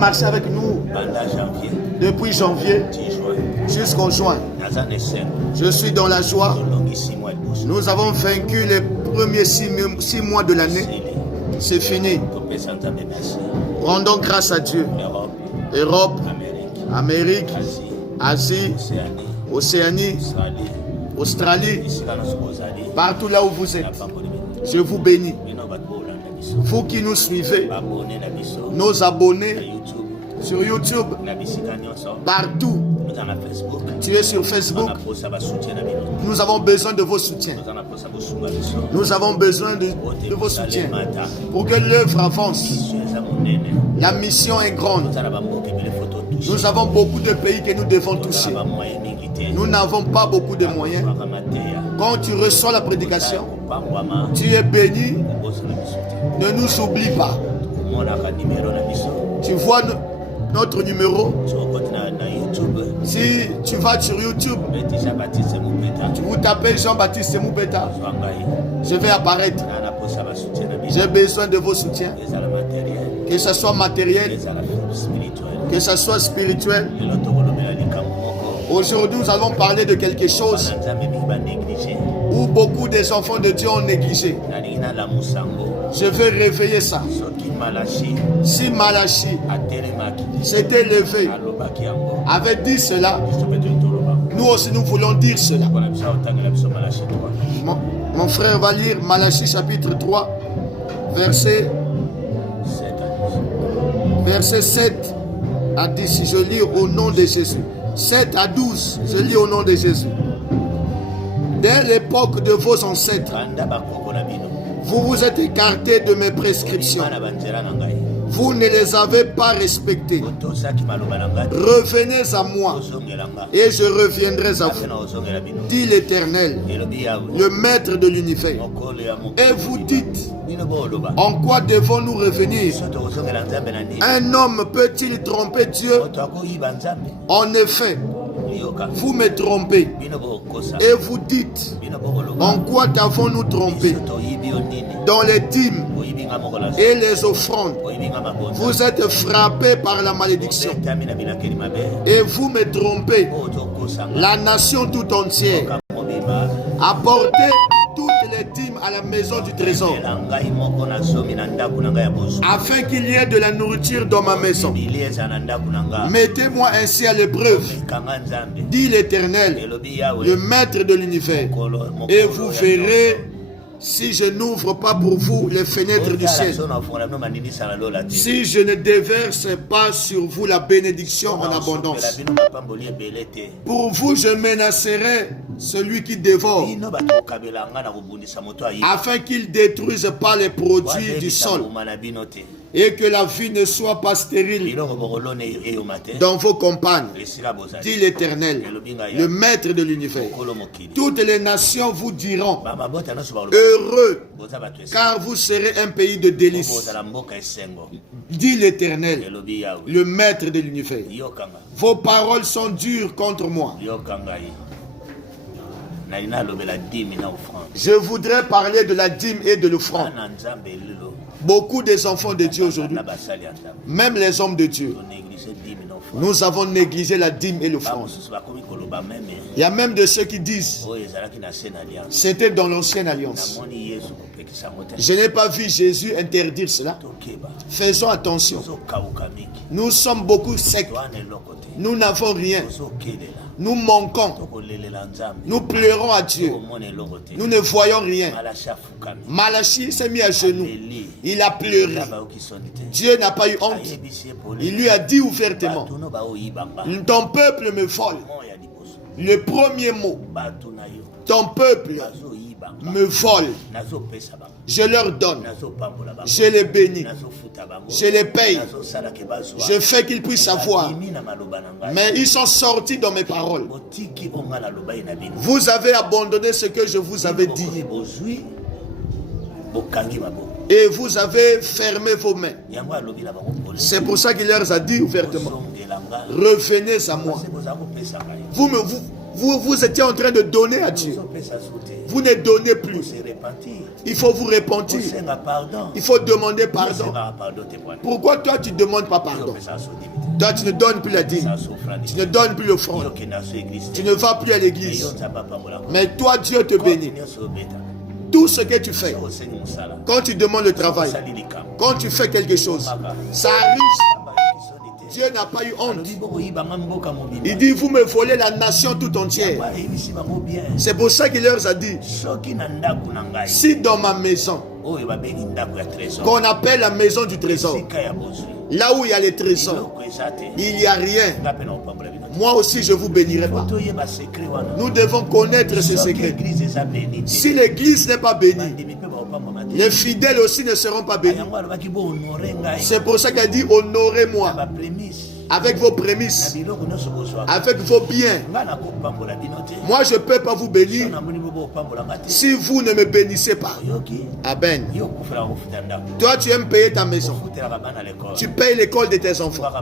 Marché avec nous depuis janvier jusqu'en juin. Je suis dans la joie. Nous avons vaincu les premiers 6 mois de l'année. C'est fini. Rendons grâce à Dieu. Europe, Amérique, Asie, Océanie, Australie, partout là où vous êtes. Je vous bénis. Vous qui nous suivez, nos abonnés sur YouTube, partout. Tu es sur Facebook. Nous avons besoin de vos soutiens. Nous avons besoin de vos soutiens pour que l'œuvre avance. La mission est grande. Nous avons beaucoup de pays que nous devons toucher. Nous n'avons pas beaucoup de moyens. Quand tu reçois la prédication, tu es béni. Ne nous oublie pas. Tu vois notre numéro. Si tu vas sur YouTube, vous tapez Jean-Baptiste Moubeta, je vais apparaître. J'ai besoin de vos soutiens, que ce soit matériel, que ce soit spirituel. Aujourd'hui, nous allons parler de quelque chose où beaucoup des enfants de Dieu ont négligé. Je veux réveiller ça. Si Malachi s'était levé, avait dit cela, nous aussi nous voulons dire cela. Mon frère va lire Malachi chapitre 3, verset 7 à 10. Je lis au nom de Jésus. 7 à 12, je lis au nom de Jésus. Dès l'époque de vos ancêtres, vous vous êtes écartés de mes prescriptions. Vous ne les avez pas respectées. Revenez à moi et je reviendrai à vous, dit l'Éternel, le Maître de l'univers. Et vous dites, en quoi devons-nous revenir? Un homme peut-il tromper Dieu? En effet, vous me trompez. Et vous dites, en quoi t'avons-nous trompé? Dans les dîmes et les offrandes, vous êtes frappés par la malédiction. Et vous me trompez, la nation tout entière. Apportez toutes les dîmes à la maison du trésor, afin qu'il y ait de la nourriture dans ma maison. Mettez-moi ainsi à l'épreuve, dit l'Éternel, le Maître de l'univers, et vous verrez si je n'ouvre pas pour vous les fenêtres du ciel, si je ne déverse pas sur vous la bénédiction en abondance. Pour vous, je menacerai celui qui dévore, afin qu'il ne détruise pas les produits du sol, et que la vie ne soit pas stérile dans vos campagnes, dit l'Éternel, le Maître de l'univers. Toutes les nations vous diront, heureux, car vous serez un pays de délices, dit l'Éternel, le Maître de l'univers. Vos paroles sont dures contre moi. Je voudrais parler de la dîme et de l'offrande. Beaucoup des enfants de Dieu aujourd'hui, même les hommes de Dieu, nous avons négligé la dîme et l'offrande. Il y a même de ceux qui disent c'était dans l'ancienne alliance. Je n'ai pas vu Jésus interdire cela. Faisons attention. Nous sommes beaucoup secs. Nous n'avons rien. Nous manquons. Nous pleurons à Dieu. Nous ne voyons rien. Malachi s'est mis à genoux. Il a pleuré. Dieu n'a pas eu honte. Il lui a dit ouvertement, ton peuple me vole. Le premier mot, ton peuple me vole. Je leur donne. Je les bénis. Je les paye. Je fais qu'ils puissent savoir. Mais ils sont sortis dans mes paroles. Vous avez abandonné ce que je vous avais dit. Et vous avez fermé vos mains. C'est pour ça qu'il leur a dit ouvertement, revenez à moi. Vous étiez en train de donner à Dieu. Vous ne donnez plus. Il faut vous repentir. Il faut demander pardon. Pourquoi toi tu ne demandes pas pardon? Toi tu ne donnes plus la dîme. Tu ne donnes plus l'offrande. Tu ne vas plus à l'église. Mais toi Dieu te bénit. Tout ce que tu fais, quand tu demandes le travail, quand tu fais quelque chose, ça arrive. Dieu n'a pas eu honte. Il dit, vous me volez la nation tout entière. C'est pour ça qu'il leur a dit, si dans ma maison, qu'on appelle la maison du trésor, là où il y a les trésors, il n'y a rien, moi aussi je vous bénirai pas. Nous devons connaître ce secret. Si l'église n'est pas bénie, les fidèles aussi ne seront pas bénis. C'est pour ça qu'elle dit, honorez-moi avec vos prémices, avec vos biens. Moi je ne peux pas vous bénir si vous ne me bénissez pas. Amen. Toi tu aimes payer ta maison, tu payes l'école de tes enfants,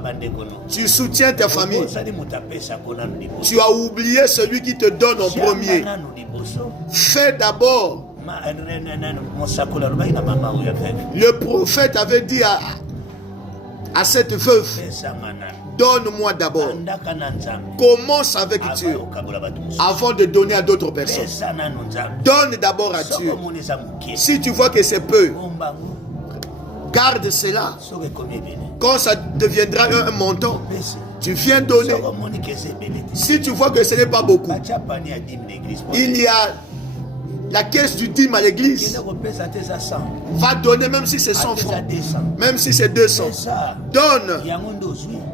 tu soutiens ta famille, tu as oublié celui qui te donne en premier. Fais d'abord. Le prophète avait dit à cette veuve, donne-moi d'abord. Commence avec Dieu avant de donner à d'autres personnes. Donne d'abord à Dieu. Si tu vois que c'est peu, garde cela. Quand ça deviendra un montant, tu viens donner. Si tu vois que ce n'est pas beaucoup, il y a la caisse du dîme à l'église. Va donner même si c'est 100 francs, même si c'est 200. Donne.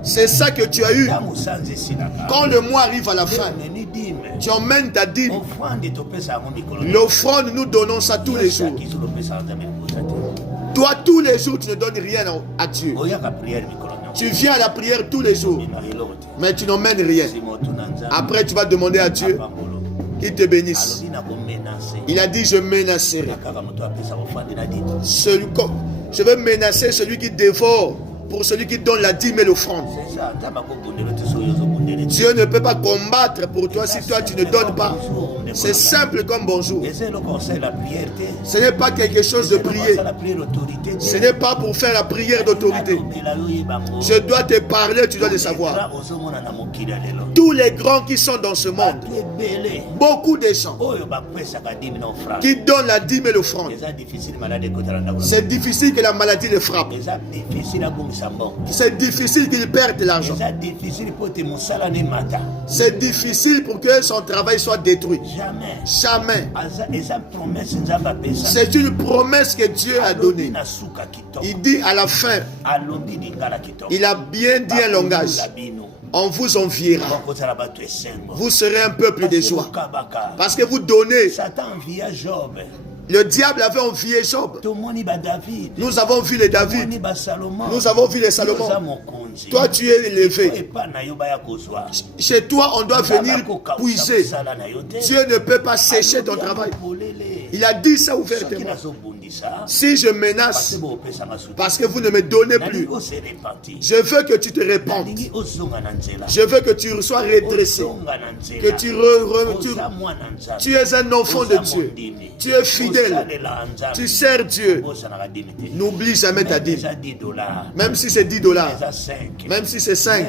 C'est ça que tu as eu. Quand le mois arrive à la fin, tu emmènes ta dîme. L'offrande, nous donnons ça tous les jours. Toi, tous les jours, tu ne donnes rien à Dieu. Tu viens à la prière tous les jours, mais tu n'emmènes rien. Après, tu vas demander à Dieu qu'il te bénisse. Il a dit, je menacerai. Je vais menacer celui qui dévore pour celui qui donne la dîme et l'offrande. Dieu ne peut pas combattre pour toi si toi tu ne donnes pas. C'est simple comme bonjour. Ce n'est pas quelque chose de prier. Ce n'est pas pour faire la prière d'autorité. Je dois te parler, tu dois le savoir. Tous les grands qui sont dans ce monde, beaucoup de gens qui donnent la dîme et l'offrande, c'est difficile que la maladie les frappe. C'est difficile qu'il perde l'argent. C'est difficile pour que son travail soit détruit. Jamais. C'est une promesse que Dieu a donnée. Il dit à la fin, il a bien dit un langage. On vous enviera. Vous serez un peuple de joie. Parce que vous donnez. Le diable avait envié Job. Nous avons vu les David. Nous avons vu les Salomon. Toi, tu es élevé. Chez toi, on doit venir puiser. Dieu ne peut pas sécher ton travail. Il a dit ça ouvertement. Si je menace, parce que vous ne me donnez plus, je veux que tu te répandes. Je veux que tu sois redressé. Que tu es un enfant de Dieu. Tu es fidèle. Tu sers Dieu. N'oublie jamais ta dîme. Même si c'est $10, même si c'est 5,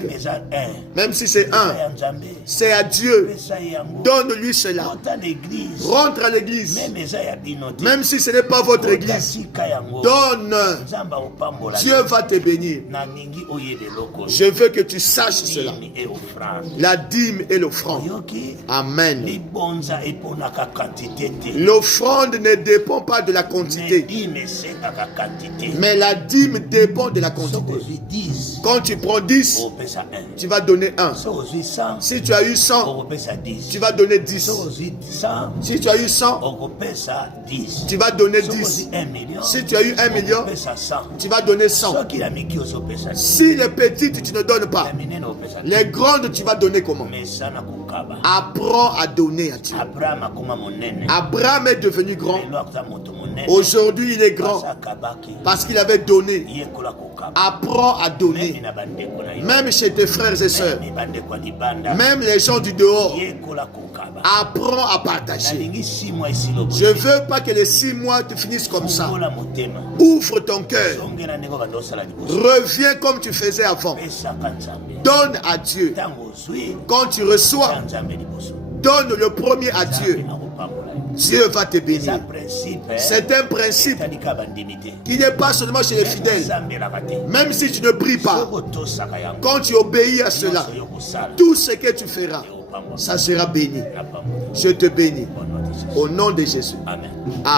même si c'est 1, c'est à Dieu. Donne-lui cela. Rentre à l'église. Même si ce n'est pas votre église, donne. Dieu va te bénir. Je veux que tu saches cela. La dîme et l'offrande. Amen. L'offrande ne dépend pas de la quantité, mais la dîme dépend de la quantité. Quand tu prends 10, tu vas donner 1. Si tu as eu 100, tu vas donner 10. Si tu as eu 100, tu vas donner 10. Si tu as eu 1 million, tu vas donner 100. Si les petites tu ne donnes pas, Les grandes, tu vas donner comment? Apprends à donner à Dieu. Abraham est devenu grand. Aujourd'hui, il est grand parce qu'il avait donné. Apprends à donner. Même chez tes frères et sœurs, même les gens du dehors, apprends à partager. Je ne veux pas que les 6 mois te finissent comme ça. Ouvre ton cœur. Reviens comme tu faisais avant. Donne à Dieu. Quand tu reçois, donne le premier à Dieu. Dieu va te bénir. C'est un principe qui n'est pas seulement chez les fidèles. Même si tu ne pries pas, quand tu obéis à cela, tout ce que tu feras, ça sera béni. Je te bénis. Au nom de Jésus. Amen.